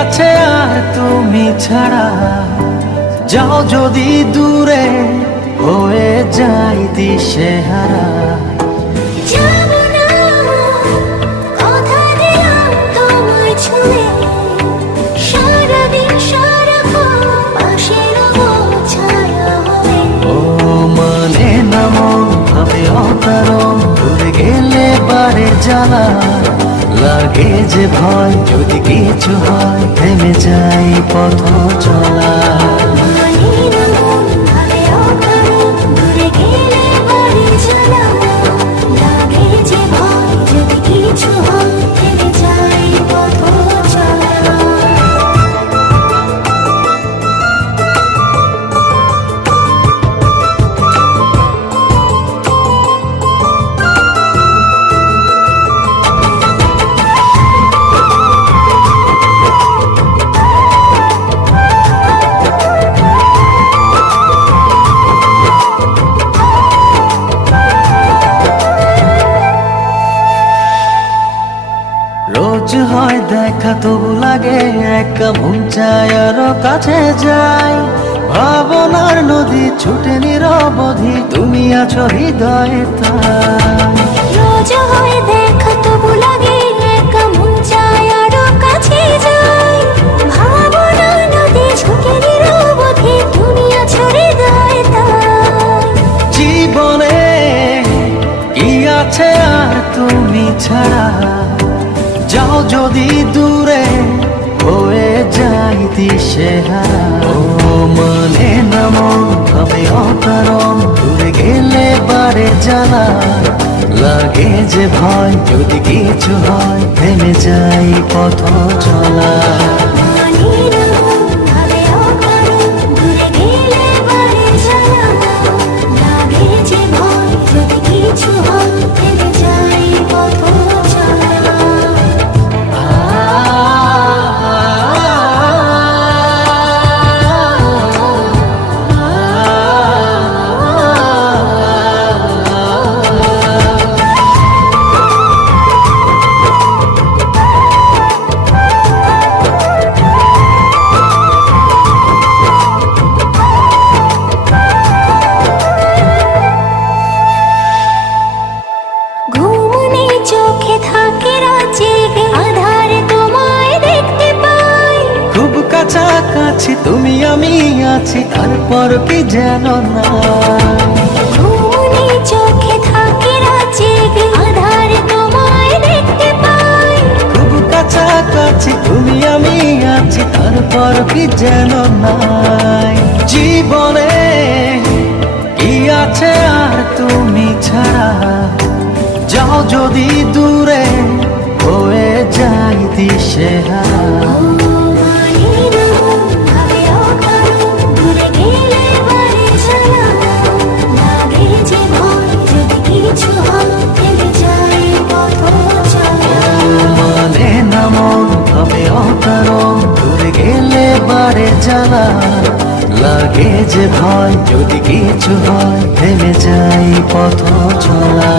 আছে আর তুমি ছাড়া? যাও যদি দূরে, হয়ে যাই দিশেহারা। যাবো না, কথা দিলাম তোমায় ছুঁয়ে, সারাদিন সারাক্ষণ পাশে রবো ছায়া হয়ে। ও মানে না মন ভাবে অকারণ, ভুলে গেলে বারে জ্বালা লাগে যে ভয়, যদি কিছু হয় থেমে যাই পথ চলা। মানে না মন ভাবে অকারণ, ভুলে গেলে বাড়ি জ্বালা লাগে যে ভয়, যদি কিছু হয় থেমে যাই পথ চলা। রোজ হয় দেখা তবু লাগে একা, মন চায় আরো কাছে যাই। ভাবনার নদী ছুটে নিরবধি, তুমি আছো হৃদয়ে তাই। রোজ হয় দেখা তবু লাগে একা, মন চায় আরো কাছে যাই। ভাবনা নদী ছুটে নিরবধি, তুমি আছো হৃদয়ে তাই। জীবনে কি আছে আর তুমি ছাড়া? যাও যদি দূরে, হয়ে যাই দিশেহারা। ও মানে না মন ভাবে অকারণ, দূরে গেলে বারে জ্বালা লাগে যে ভয়, যদি কিছু হয় থেমে যাই পথ চলা। মানে না মন ভাবে অকারণ, দূরে গেলে বাড়ি জ্বালা লাগে যে ভয়, যদি কিছু হয় থেমে যাই পথ চলা। ঘুমনে চোখে থাকে রাত জেগে, আধারে তোমায় দেখতে পাই। খুব কাছাকাছি তুমি আমি আছি, তারপর কি যেন না। ঘুমনে চোখে থাকে রাত জেগে, আধারে তোমায় দেখতে পাই। খুব কাছাকাছি তুমি আমি আছি, তারপর কি যেন নাই। জীবনে কি আছে আর তুমি ছাড়া? যাও যদি দূরে, হয়ে যাই দিশেহারা। মানে না মন ভাবে অকারণ, দূরে গেলে বাড়ি জ্বালা লাগে যে ভয়, যদি কিছু হয় থেমে যাই পথ চলা। মানে না মন ভাবে অকারণ, দূরে গেলে বারে জ্বালা লাগে যে ভয়, যদি কিছু হয় থেমে যাই পথ চলা।